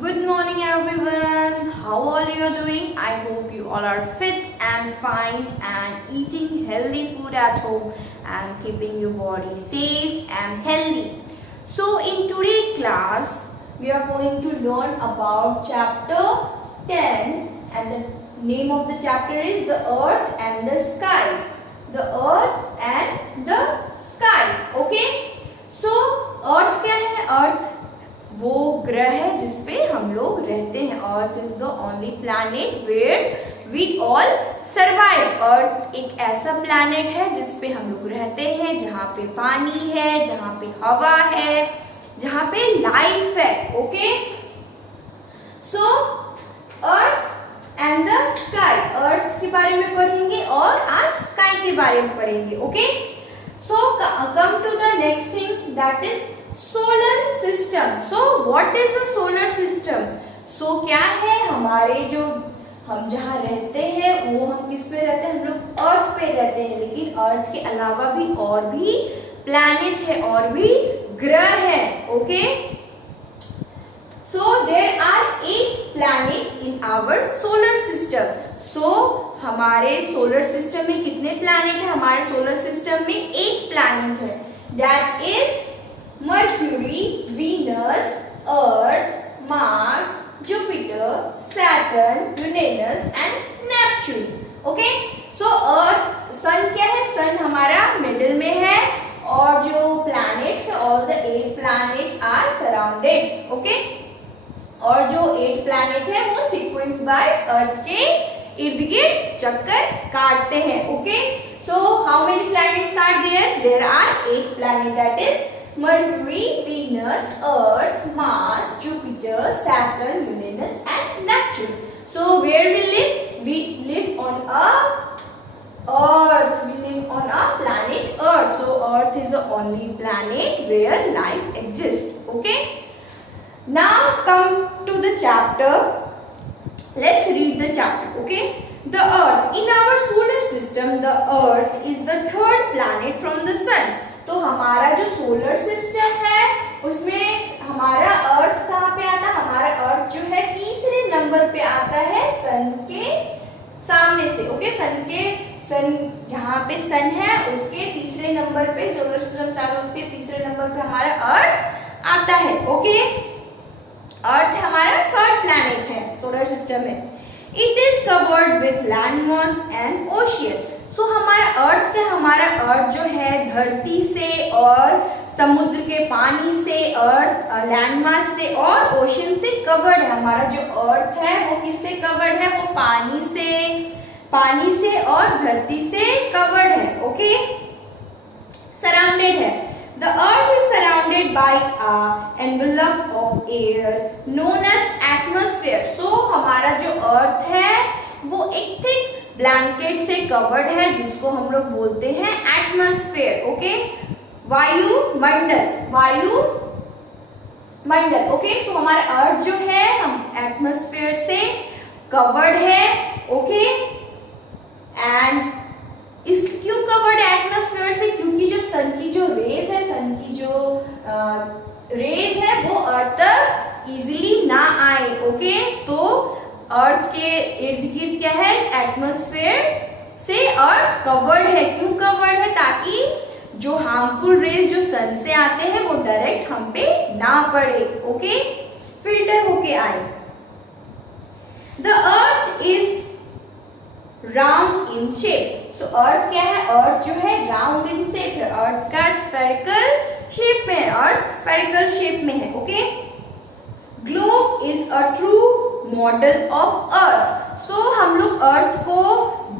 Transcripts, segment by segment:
Good morning everyone. How all you are doing? I hope you all are fit and fine and eating healthy food at home and keeping your body safe and healthy. So in today's class we are going to learn about chapter 10 and the name of the chapter is the earth and the sky. The earth and the sky. Okay? So earth क्या है? earth वो ग्रह है जिसपे हम लोग रहते हैं. Earth is the only planet where we all survive. Earth एक ऐसा प्लैनेट है जिसपे हम लोग रहते हैं, जहाँ पे पानी है, जहाँ पे हवा है, जहाँ पे लाइफ है. Okay, so earth and the sky. Earth के बारे में पढ़ेंगे और आज स्काई के बारे में पढ़ेंगे. Okay, so come to the next thing, that is solar system. So what is the solar system? So क्या है, हमारे जो हम जहाँ रहते हैं वो हम किस पे रहते हैं? हम लोग अर्थ पे रहते हैं, लेकिन अर्थ के अलावा भी और भी प्लैनेट है, और भी ग्रह है. Okay, so there are 8 planet in our solar system. So हमारे सोलर सिस्टम में कितने प्लैनेट है? हमारे सोलर सिस्टम में 8 प्लैनेट है. That is Mercury, Venus, Earth, Mars, Jupiter, Saturn, Uranus and Neptune. Okay? So Earth, Sun क्या है? Sun हमारा मिडिल में है, और जो planets है, all the 8 planets are surrounded. Okay? और जो 8 planet है वो sequence wise Earth के इर्द गिर्द चक्कर काटते हैं. Okay? So how many planets are there? There are 8 planets. That is Mercury, Venus, Earth, Mars, Jupiter, Saturn, Uranus and Neptune. So where we live? We live on a Earth. We live on a planet Earth. So Earth is the only planet where life exists. Okay. Now come to the chapter. Let's read the chapter. Okay. The Earth. In our solar system, the Earth is the third planet from the Sun. तो हमारा जो solar system है उसमें हमारा अर्थ कहाँ पे आता है? हमारा अर्थ जो है तीसरे नंबर पे आता है सन के सामने से. ओके, सन जहाँ पे सन है उसके तीसरे नंबर पे, सोलर सिस्टम चालू है उसके तीसरे नंबर पे हमारा अर्थ आता है. ओके, अर्थ हमारा थर्ड प्लैनेट है सोलर सिस्टम में. It is covered with landmass and ocean. So हमारा अर्थ क्या? हमारा अर्थ जो है धरती से और समुद्र के पानी से, अर्थ लैंडमास से और ओशन से कवर्ड है. हमारा जो अर्थ है वो किससे कवर्ड है? वो पानी से और धरती से कवर्ड है. ओके, सराउंडेड है. The earth is surrounded by a envelope of air known as atmosphere. So हमारा जो अर्थ है वो एक थिक ब्लैंकेट से कवर्ड है जिसको हम लोग बोलते हैं एटमॉस्फेयर. ओके, वायुमंडल. ओके, सो हमारा अर्थ जो है हम एटमॉस्फेयर से कवर्ड है. ओके, एंड इस क्यों कवर्ड एटमॉस्फेयर से? क्योंकि जो सन की जो रेज है, सन की जो रेज है वो अर्थ तक इजीली ना आए. ओके, तो अर्थ के इर्द गिर्द क्या है? एटमॉस्फेयर से अर्थ कवर्ड है. क्यों कवर्ड है? ताकि जो हार्मफुल रेज जो सन से आते हैं वो डायरेक्ट हम पे ना पड़े. ओके, फिल्टर होके आए. The earth is round in shape. So earth क्या है? अर्थ जो है राउंड इन शेप है. अर्थ का स्फेरिकल शेप में है. अर्थ स्फेरिकल शेप में है. Okay, globe is a true model of earth. So हम लोग अर्थ को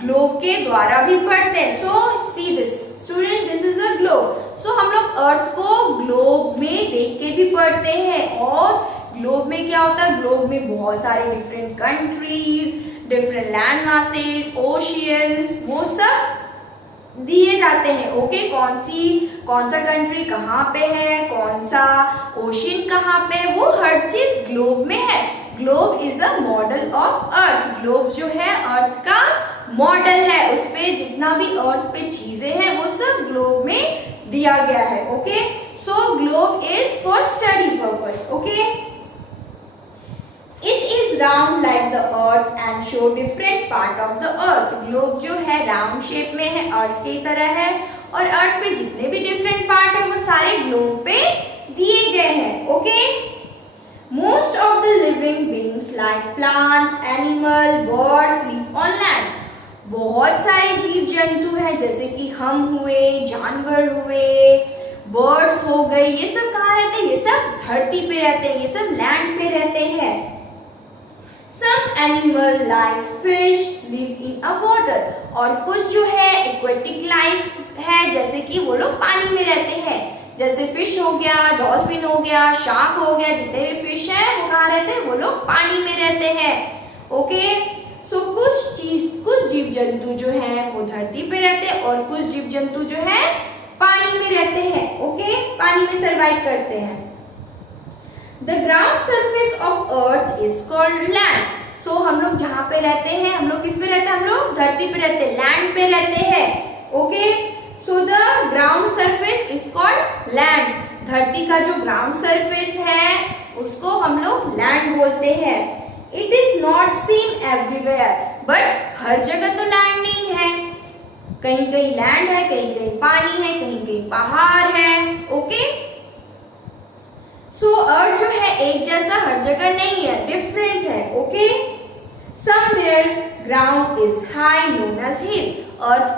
ग्लोब के द्वारा भी पढ़ते हैं. So see this student, this is a globe. So हम लोग अर्थ को ग्लोब में देख के भी पढ़ते हैं. और ग्लोब में क्या होता है? ग्लोब में बहुत सारे different countries, different land masses, oceans, वो सब दिए जाते हैं. ओके, कौन सा कंट्री कहाँ पे है, कौन सा ओशियन कहाँ पे, वो हर चीज ग्लोब में है. Globe is a model of earth. Globe जो है अर्थ का मॉडल है. उसपे जितना भी अर्थ पे चीजें हैं वो सब ग्लोब में दिया गया है. Okay, So globe is for study purpose. Okay. It is round like the earth and show different part of the earth. Globe जो है राउंड शेप में है, अर्थ की तरह है, और अर्थ पे जितने भी डिफरेंट पार्ट है वो सारे ग्लोब पे दिए गए हैं. Okay. Most of the living beings like plant, animal, birds live on land. बहुत सारे जीव जंतु हैं जैसे कि हम हुए, जानवर हुए, बर्ड्स हो गए, ये सब कहाँ रहते हैं? ये सब धरती पे रहते हैं, ये सब लैंड पे रहते हैं. Some animal like fish live in a water. और कुछ जो है aquatic life है जैसे कि वो लोग पानी में रहते हैं, जैसे फिश हो गया, डॉल्फिन हो गया, शार्क हो गया, जितने भी फिश है वो कहाँ रहते हैं? वो लोग पानी में रहते हैं. ओके. सो कुछ जीव जंतु जो है वो धरती पे रहते हैं और कुछ जीव जंतु जो है पानी में रहते हैं. ओके. पानी में सर्वाइव करते हैं. The ground surface of earth is called land. So हम लोग जहाँ पे रहते हैं, हम लोग किस पे रहते हैं? हम लोग धरती पे रहते हैं, लैंड पे रहते हैं. Okay. So the ground surface is called land. धरती का जो ग्राउंड सरफेस है उसको हम लोग लैंड बोलते हैं. It is not seen everywhere. But हर जगह तो लैंड नहीं है. कहीं कहीं लैंड है, कहीं कहीं पानी है, कहीं कहीं पहाड़ है. ओके. सो अर्थ जो है एक जैसा हर जगह नहीं है, डिफरेंट है. Okay. Somewhere ground is high known as hill. Earth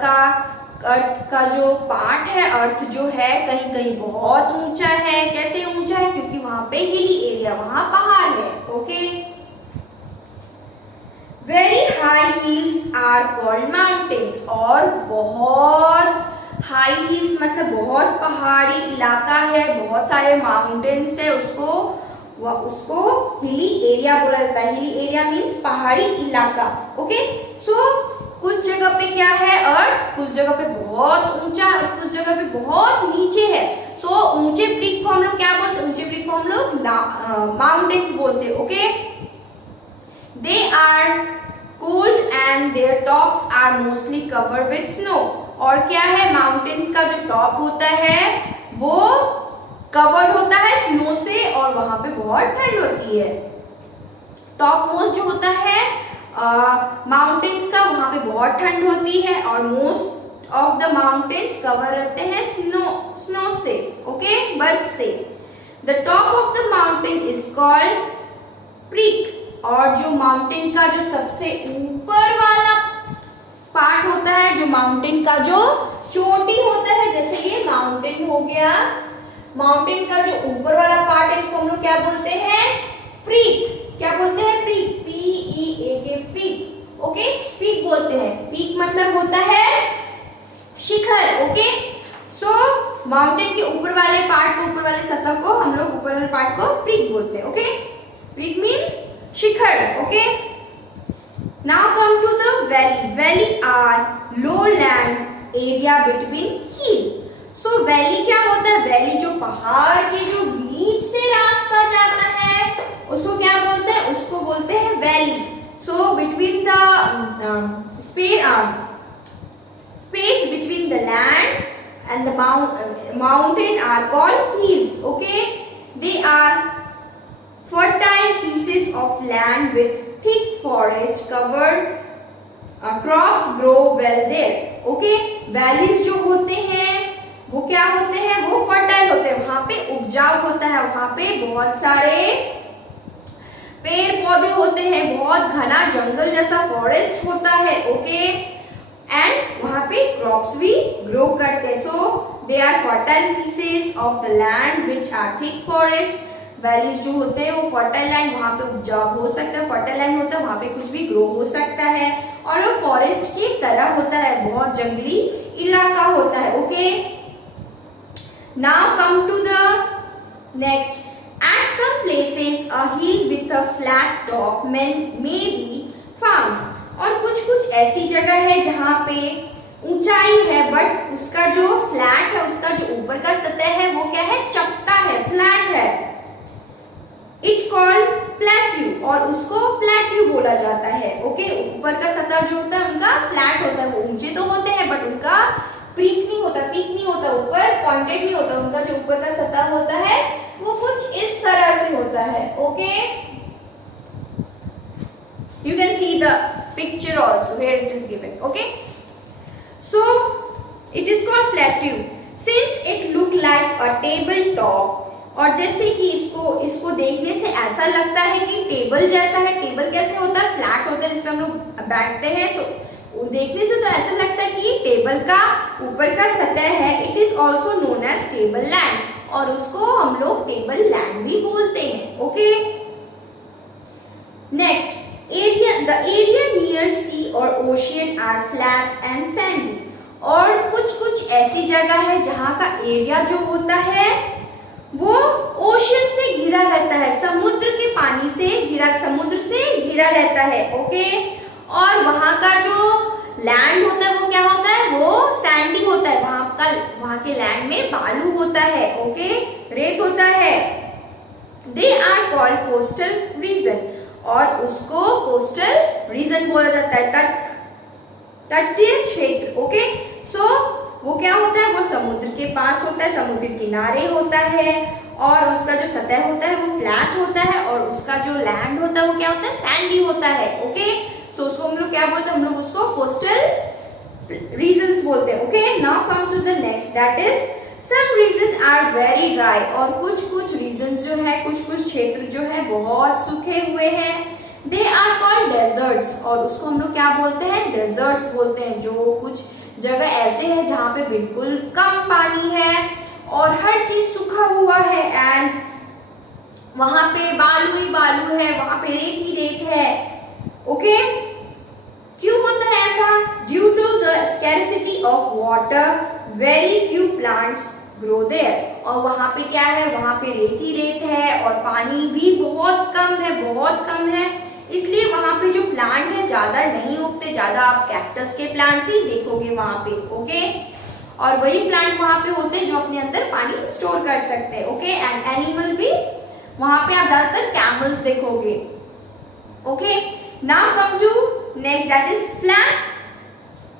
का जो पार्ट है, अर्थ जो है कहीं कहीं बहुत ऊंचा है. कैसे ऊंचा है? क्योंकि वहां पे हिली एरिया, वहां पहाड़ है. Okay. Very high hills are called mountains. और बहुत हाई हिल्स मतलब बहुत पहाड़ी इलाका है, बहुत सारे माउंटेन्स है, उसको हिली एरिया बोला जाता है. हिली एरिया मीन्स पहाड़ी इलाका. ओके. सो कुछ जगह पे क्या है? अर्थ. कुछ जगह पे बहुत ऊंचा और कुछ जगह पे बहुत नीचे है. सो ऊंचे पीक को हम लोग क्या बोलते हैं? ऊंचे पीक को हम लोग माउंटेन्स बोलते हैं. Okay. They are cold and their tops are mostly covered with snow. और क्या है? माउंटेन्स का जो टॉप होता है वो कवर्ड होता है स्नो से और वहां पे बहुत ठंड होती है. टॉप मोस्ट जो होता है माउंटेन्स का, वहां पे बहुत ठंड होती है और most of the mountains cover रहते हैं स्नो से. ओके. बर्फ से. The top of the mountain is called peak. और जो माउंटेन का जो सबसे ऊपर वाला पार्ट होता है, जो माउंटेन का जो चोटी होता है, जैसे ये माउंटेन हो गया, माउंटेन का जो ऊपर वाला पार्ट है इसको हम लोग क्या बोलते हैं? पीक. क्या बोलते हैं? Peak. PEAK. Peak. Okay. Peak बोलते हैं. पीक मतलब होता है शिखर. ओके. सो माउंटेन के ऊपर वाले पार्ट को, ऊपर वाले सतह को हम लोग ऊपर वाले पार्ट को पीक बोलते हैं. Okay. Peak means Shikhar. Okay. Now come to the valley. Valley are lowland area between hill. So valley क्या होता है? Valley जो पहाड़ के जो बीच से रास्ता जाता है उसको क्या बोलते हैं? उसको बोलते हैं valley. So between the space between the land and the mountain are called hills. Okay. They are fertile pieces of land with thick forest covered. Crops grow well there. Okay. Valleys जो होते हैं वो क्या होते हैं? वो fertile होते हैं, वहां पे उपजाऊ होता है, वहां पे बहुत सारे पेड़ पौधे होते हैं, बहुत घना जंगल जैसा फॉरेस्ट होता है. ओके. एंड वहां पे क्रॉप्स भी ग्रो करते हैं. So they are fertile pieces of the land which are thick forest. Valleys जो होते हैं वो फर्टाइल लैंड, वहां पे उपजाऊ हो सकता है, फर्टाइल लैंड होता है, वहां पे कुछ भी ग्रो हो सकता है और वो फॉरेस्ट की तरह होता है, बहुत जंगली इलाका होता है. Okay. Now come to the next. At some places a hill with a flat top may be found. और कुछ ऐसी जगह है जहाँ पे ऊंचाई है बट उसका जो फ्लैट है, उसका जो ऊपर का सतह है वो क्या है? चपटा है, फ्लैट है. It called plateau. और उसको प्लेट्यू बोला जाता है. ओके. ऊपर का सतह जो होता है उनका फ्लैट होता है, वो ऊंचे तो होते हैं बट उनका पीक नहीं होता, पीक नहीं होता, ऊपर पॉइंटेड नहीं होता, उनका जो ऊपर का सतह होता है वो कुछ इस तरह से होता है. Okay, you can see the picture also where it is given. Okay, so it is called plateau since it look like a table top. और जैसे कि इसको देखने से ऐसा लगता है कि टेबल जैसा है. टेबल कैसे होता है? फ्लैट होता है, जिसपे हम लोग बैठते हैं. सो देखने से तो ऐसा लगता है कि टेबल का ऊपर का सतह है. It is also known as table land, और उसको हम लोग टेबल लैंड भी बोलते हैं. Okay, next, the area near sea or ocean are flat and sandy. और कुछ ऐसी जगह है जहाँ का एरिया जो होता है वो ओशन से घिरा रहता है, समुद्र के पानी से समुद्र से घिरा रहता है. ओके, और वहाँ का जो लैंड होता है वो क्या होता है? वो सैंडी होता है. वहाँ के लैंड में बालू होता है. ओके, रेत होता है. They are called coastal region, और उसको कोस्टल रीजन बोला जाता है, तटीय क्षेत्र. ओके, सो वो क्या होता है? वो समुद्र के पास होता है, समुद्र किनारे होता है, और उसका जो सतह होता है वो फ्लैट होता है, और उसका जो लैंड होता है वो क्या होता है? सैंडी होता है. ओके, सो उसको हम लोग क्या बोलते हैं? हम लोग उसको कोस्टल रीजन्स बोलते हैं. Okay, now come to the next, that is some region are very dry. और कुछ रीजन जो है, कुछ क्षेत्र जो है बहुत सूखे हुए हैं. दे आर कॉल्ड डेजर्ट्स, और उसको हम लोग क्या बोलते हैं? डेजर्ट्स बोलते हैं. जो कुछ जगह ऐसे है जहाँ पे बिल्कुल कम पानी है और हर चीज सूखा हुआ है, एंड वहां पे बालू ही बालू है, वहां पे रेत ही रेत है. ओके, क्यों होता है ऐसा? Due to the scarcity of water, very few plants grow there. और वहां पे क्या है? वहां पे रेत ही रेत है, और पानी भी बहुत कम है, इसलिए वहां पे जो प्लांट है ज्यादा नहीं उगते. ज्यादा आप कैक्टस के प्लांट्स ही देखोगे वहां पे. ओके, और वही प्लांट वहां पे होते हैं जो अपने अंदर पानी स्टोर कर सकते हैं. ओके, एंड एनिमल भी वहां पे आप ज्यादातर कैमल्स देखोगे. Okay, now come to next, that is flat.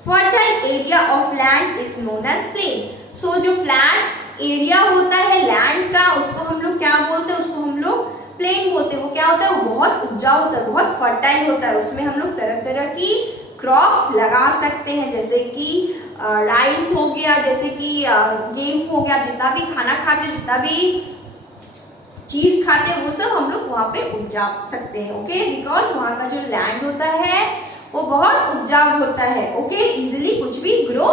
Fertile area of land is known as plain. So जो फ्लैट एरिया होता है लैंड का, उसको हम लोग क्या बोलते हैं? उसको हम लोग प्लेन बोलते हैं. वो क्या होता है? वो बहुत उपजाऊ होता है, बहुत फर्टाइल होता है. उसमें हम लोग तरह तरह की क्रॉप्स लगा सकते हैं, जैसे कि राइस हो गया, जैसे कि गेहूं हो गया. जितना भी खाना खाते, जितना भी चीज खाते हैं, वो सब हम लोग वहां पे उपजा सकते हैं. ओके, बिकॉज वहां का जो लैंड होता है वो बहुत उपजाऊ होता है. ओके, इजिली कुछ भी ग्रो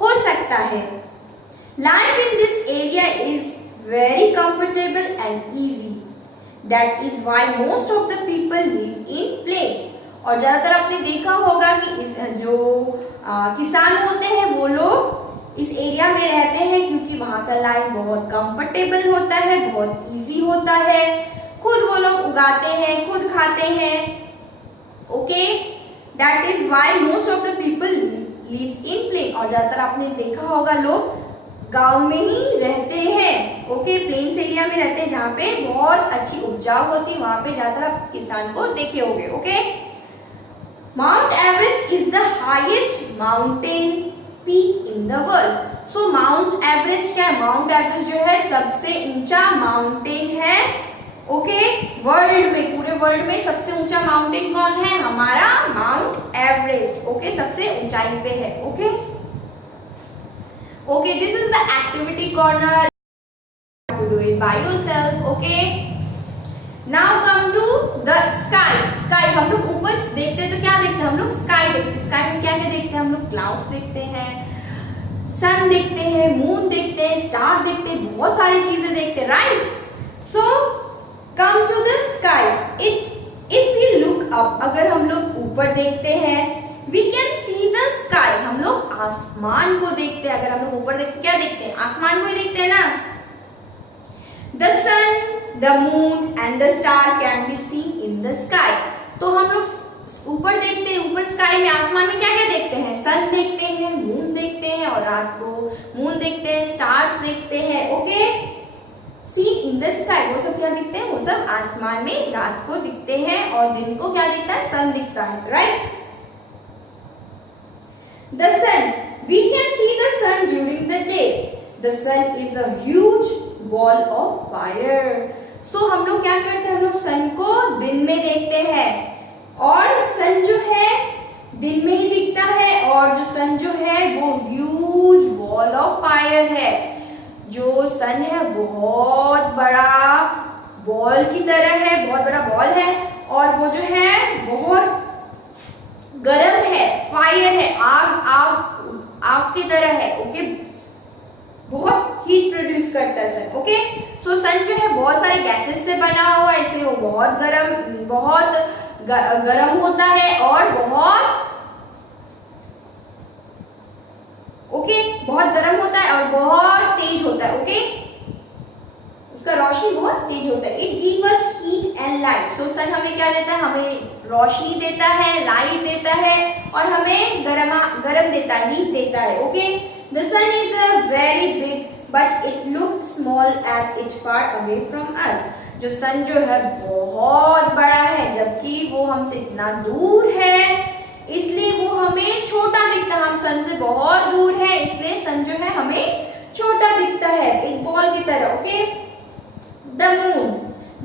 हो सकता है. Life in this area is very comfortable and easy. That is why most of the people live in plains. और ज्यादातर आपने देखा होगा कि जो किसान होते हैं वो लोग इस एरिया में रहते हैं, क्योंकि वहां का लाइफ बहुत कंफर्टेबल होता है, बहुत इजी होता है. खुद वो लोग उगाते हैं, खुद खाते हैं. Okay, that is why most of the people lives in plain. और ज्यादातर आपने देखा होगा लोग गांव में ही रहते हैं. ओके, प्लेन्स एरिया में रहते हैं जहाँ पे बहुत अच्छी उपजाऊ होती है. वहां पे ज्यादातर आप किसान को देखे होंगे. Okay, mount Everest is the highest mountain peak in the world. So mount Everest क्या है? माउंट एवरेस्ट जो है सबसे ऊंचा माउंटेन है. ओके, वर्ल्ड में, पूरे वर्ल्ड में सबसे ऊंचा माउंटेन कौन है? हमारा माउंट एवरेस्ट. ओके, सबसे ऊंचाई पे है. Okay, okay, this is the activity corner. You have to do it by yourself. Okay, now come to the sky. Sky, हम लोग ऊपर देखते हैं तो क्या देखते हैं? हम लोग स्काई देखते हैं. स्काई में क्या क्या देखते हैं? हम लोग क्लाउड्स देखते हैं, सन देखते हैं, मून देखते हैं, स्टार देखते हैं, बहुत सारी चीजें देखते हैं. Right, so come to the sky. If we look up, अगर हम लोग ऊपर देखते हैं, we can see the sky. हम लोग आसमान को देखते हैं. अगर हम लोग ऊपर देखते क्या देखते हैं? आसमान को ही देखते हैं ना. The sun, the moon and the star can be seen in the sky. तो हम लोग ऊपर देखते हैं, ऊपर स्काई में, आसमान में क्या क्या देखते हैं? सन देखते हैं, मून देखते हैं, और रात को मून देखते हैं, स्टार्स देखते हैं. Okay, see in the sky, वो सब क्या दिखते हैं? वो सब आसमान में रात को दिखते हैं, और दिन को क्या दिखता है? सन दिखता है. Right, The sun we can see the sun during the day. The sun is a huge ball of fire. So हम लोग क्या करते हैं, हम लोग सन को दिन में देखते हैं और सन जो है दिन में ही दिखता है और जो सन जो है वो ह्यूज बॉल ऑफ फायर है। जो सन है बहुत बड़ा बॉल की तरह है, बहुत बड़ा बॉल है और वो जो है बहुत गर्म है, फायर है, आग की तरह है। ओके, बहुत हीट प्रोड्यूस करता है सन। ओके, सो सन जो है बहुत सारे गैसेस से बना हुआ है, इसलिए वो बहुत गर्म होता है और बहुत गर्म होता है और बहुत तेज होता है। ओके, उसका रोशनी बहुत तेज होता है। It give us heat and light. So sun हमें क्या देता है, हमें रोशनी देता है, लाइट देता है और हमें गरम देता है, हीट देता है। Okay, the sun is a very big but it look small as it far away from us. जो सन जो है बहुत बड़ा है जबकि वो हमसे इतना दूर है, इसलिए वो हमें छोटा दिखता है। हम सन से बहुत दूर है इसलिए सन जो है हमें छोटा दिखता है, एक बॉल की तरह। Okay, the moon.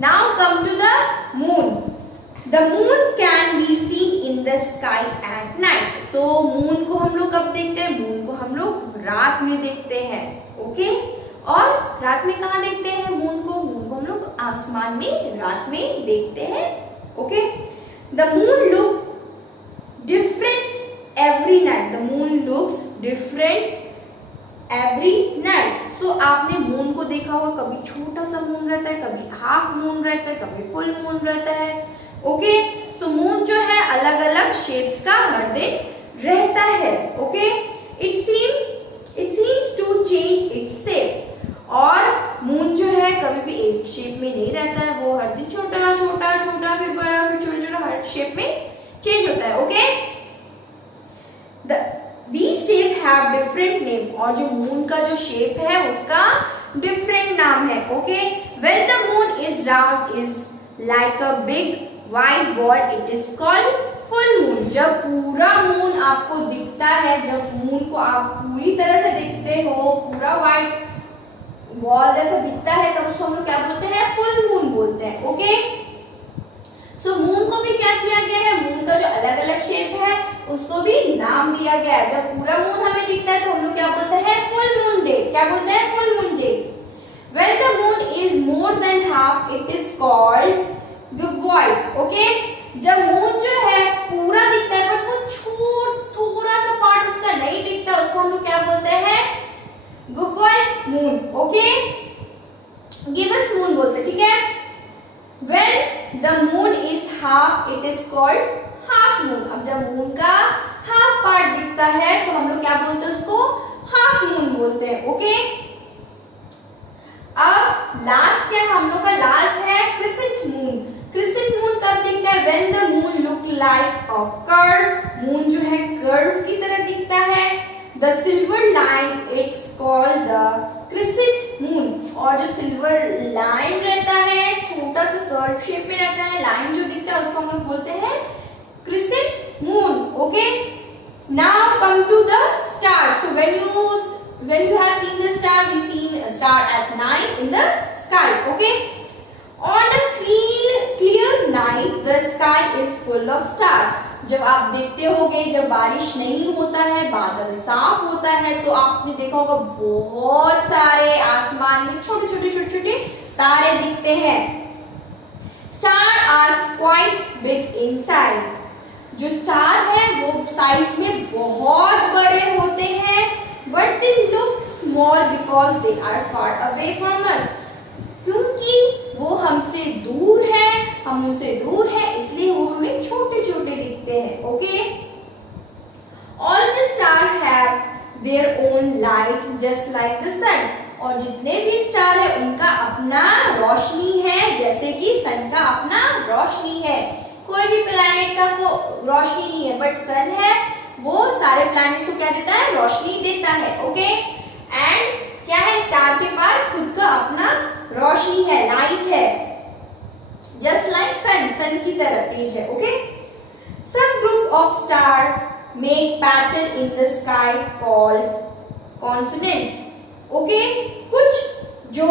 Now come to the moon. The moon can be seen in the sky at night. So moon को हम लोग कब देखते हैं, मून को हम लोग रात में देखते हैं। ओके, और रात में कहाँ देखते हैं मून को हम लोग आसमान में रात में देखते हैं। Okay, the moon look different every night. The moon looks different every night. So आपने मून को देखा होगा, कभी छोटा सा मून रहता है, कभी हाफ मून रहता है, कभी फुल मून रहता है। ओके, सो मून जो है अलग अलग शेप्स का हर दिन रहता है। Okay, it seems to change its shape. और मून जो है कभी भी एक शेप में नहीं रहता है, वो हर दिन छोटा छोटा छोटा फिर बड़ा फिर छोटा छोटा हर शेप में चेंज होता है। Okay, these shape have different name। और जो मून का जो शेप है उसका डिफरेंट नाम है। Okay, when the moon is round is like a big white ball it is called full moon। जब पूरा मून आपको दिखता है, जब मून को आप पूरी तरह से देखते हो, पूरा व्हाइट बॉल जैसा दिखता है, तब उसको हम लोग क्या बोलते हैं, फुल मून बोलते हैं। ओके, सो मून को भी क्या किया गया है, मून का जो अलग अलग शेप है उसको भी नाम दिया गया है। जब पूरा मून हमें दिखता है तो हम लोग क्या बोलते हैं, फुल मून डे। क्या बोलते हैं, full moon day. When the moon is more than half it is called the void। Okay, जब मून जो है पूरा दिखता है बट वो थोड़ा सा पार्ट उसका नहीं दिखता, उसको हम लोग क्या बोलते हैं, gibbous moon। Okay, gibbous moon बोलते हैं, ठीक है। When the moon is half it is called half moon। अब जब मून का हाफ पार्ट दिखता है तो हम लोग क्या बोलते हैं, उसको हाफ मून बोलते हैं। ओके, अब लास्ट क्या, हम लोग का लास्ट है क्रिसेंट मून। क्रिसेंट मून कब दिखता है, when the moon look like a curve. Moon जो है कर्व की तरह दिखता है। The silver line it's called the crescent moon. और जो सिल्वर लाइन रहता है, छोटा सा कर्व शेप में रहता है, लाइन जो दिखता है उसको हम लोग बोलते हैं crescent moon. Okay, now come to the star. So when you have seen the star, we seen a star at night in the sky। Okay, on a clear night the sky is full of star। जब आप देखते होगे, जब बारिश नहीं होता है, बादल साफ होता है, तो आपने देखा होगा बहुत सारे आसमान में छोटे छोटे तारे दिखते हैं। Star are quite big inside. जो स्टार है वो साइज में बहुत बड़े होते हैं, but they look small because they are far away from us. क्योंकि वो हमसे दूर है, हम उनसे दूर है, इसलिए वो हमें छोटे छोटे दिखते हैं। Okay, all the star have their own light just like the sun. और जितने भी स्टार है उनका अपना रोशनी है, जैसे कि सन का अपना रोशनी है। कोई भी प्लैनेट का वो रोशनी नहीं है, बट सन है, वो सारे प्लैनेट्स को क्या देता है, रोशनी देता है। ओके, एंड क्या है, स्टार के पास खुद का अपना रोशनी है, लाइट है, जस्ट लाइक सन की तरह तेज है। Okay, some group of star make pattern in the sky called consonants. Okay, कुछ जो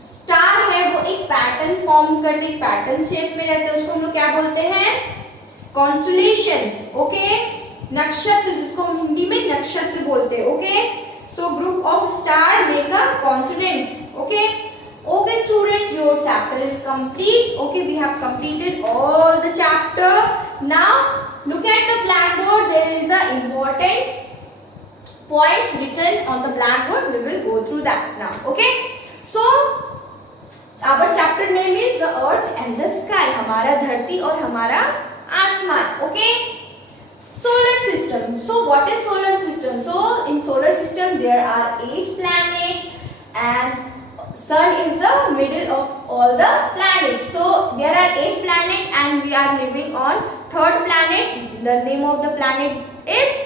स्टार है वो एक पैटर्न फॉर्म करते, एक पैटर्न शेप में रहते हैं, उसको हम लोग क्या बोलते हैं? कॉन्स्टलेशंस. ओके, नक्षत्र, जिसको हम हिंदी में नक्षत्र बोलते हैं. Okay, so group of star make a consonants. Okay, okay student, your chapter is complete. Okay, we have completed all the chapter. Now look at the blackboard. There is a important points written on the blackboard. We will go through that now. Okay, so our chapter name is the earth and the sky. हमारा धरती और हमारा आसमान. Okay, solar system. So what is solar system? So in solar system there are 8 planets and Sun is the middle of all the planets. So there are 8 planets and we are living on 3rd planet. The name of the planet is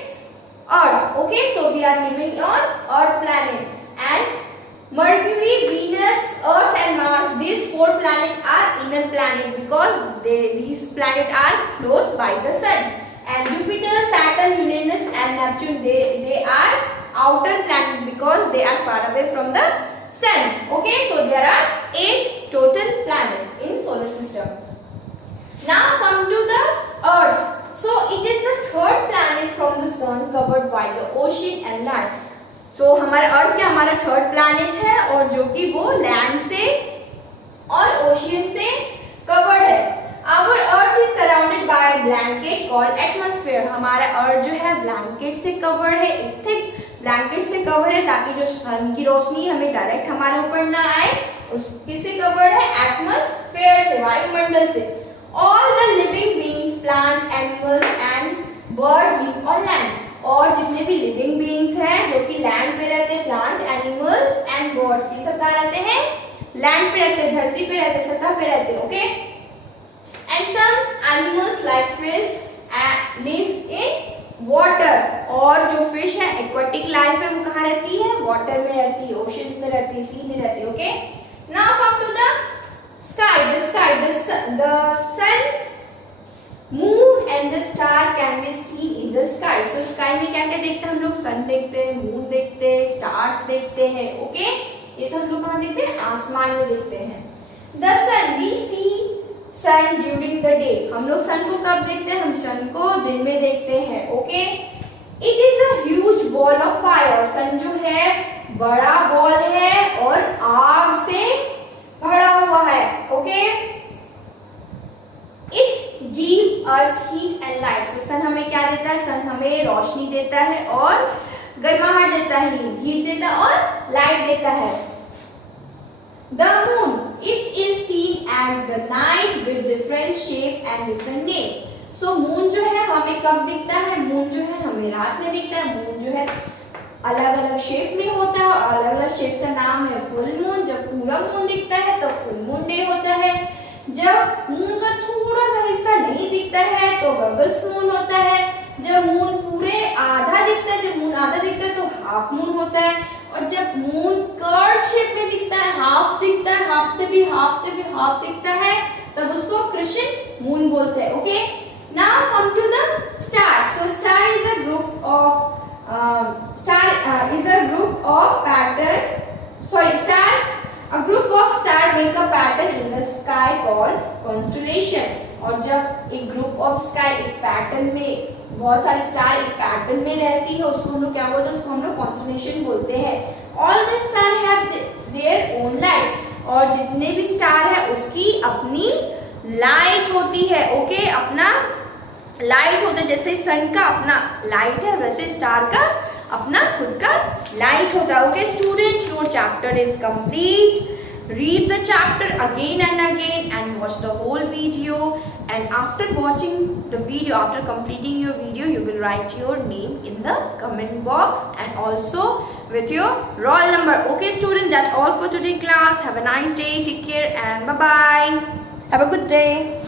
Earth. Okay, so we are living on Earth planet. And Mercury, Venus, Earth and Mars, these 4 planets are inner planet because these planets are close by the Sun. And Jupiter, Saturn, Uranus and Neptune, they are outer planet because they are far away from the Sun. Okay, so there are 8 total planets in solar system. Now come to the Earth. So it is the 3rd planet from the Sun, covered by the ocean and land. So हमारा Earth क्या हमारा 3rd planet है और जो कि वो land से और ocean से covered है. Our Earth is surrounded by a blanket called atmosphere. हमारा Earth जो है blanket से covered है, एक thick ब्लैंकेट से कवर है ताकि जो सन की रोशनी हमें डायरेक्ट हमारे ऊपर ना आए. उसके से कवर है एटमॉस्फेयर से, वायुमंडल से. All the living beings, plant, animals and bird live on land. और जितने भी लिविंग बीइंग्स हैं जो कि लैंड पे रहते हैं, प्लांट, एनिमल्स एंड बर्ड्स, ये सब कहाँ रहते हैं? लैंड पे रहते हैं, धरती पे रहते हैं, सतह पे रहते हैं. Okay, and some animals like fish live in water. और जो फिश है, एक्वाटिक लाइफ है, वो कहाँ रहती है? वाटर में रहती है, ओशंस में रहती है, सी में रहती है. Okay, now come to the sky. The sun, moon and the star can be seen in the sky. So sky में क्या क्या देखते हैं हम लोग? सन देखते हैं, मून देखते हैं, स्टार्स देखते हैं. ओके, ये सब हम लोग कहाँ देखते हैं? आसमान में देखते हैं. The sun, we see sun during the day. हम लोग सन को कब देखते हैं? हम सन को दिन में देखते हैं. Okay, it is a huge ball of fire. Sun जो है बड़ा बॉल है और आग से भरा हुआ है. Okay, it give us heat and light. So sun हमें क्या देता है? सन हमें रोशनी देता है और गर्माहट देता है, हीट देता है और लाइट देता है. The moon, it is seen at the night with different shape and different name. So moon जो है हमें कब दिखता है? moon जो है हमें रात में दिखता है. moon जो है अलग अलग शेप में होता है और अलग अलग शेप का नाम है फुल मून. जब पूरा मून दिखता है तो फुल मून डे होता है. जब मून का थोड़ा सा हिस्सा नहीं दिखता है तो गगस मून होता है. जब मून पूरे आधा दिखता है, जब मून आधा दिखता है तो हाफ मून होता है. और जब मून कर्व शेप में दिखता है, हाफ दिखता है, हाफ से भी हाफ दिखता है, तब उसको क्रिसेंट मून बोलते हैं. Okay, now come to the star. So star is a group of a group of star make a pattern in the sky called constellation. और जब एक ग्रुप ऑफ स्काई, एक पैटर्न में बहुत सारे स्टार एक पैटर्न में रहती है, उसको हम लोग क्या बोलते हैं? उसको हम लोग कॉन्स्टलेशन बोलते हैं. All the star have their own light. और जितने भी स्टार है उसकी अपनी लाइट होती है. ओके, अपना लाइट होता है. जैसे सन का अपना लाइट है वैसे स्टार का अपना खुद का लाइट होता है. Okay student, your chapter is complete. Read the chapter again and again and watch the whole video. And after watching the video, after completing your video, you will write your name in the comment box and also with your roll number. Okay student, that's all for today class. Have a nice day. Take care and bye bye. Have a good day.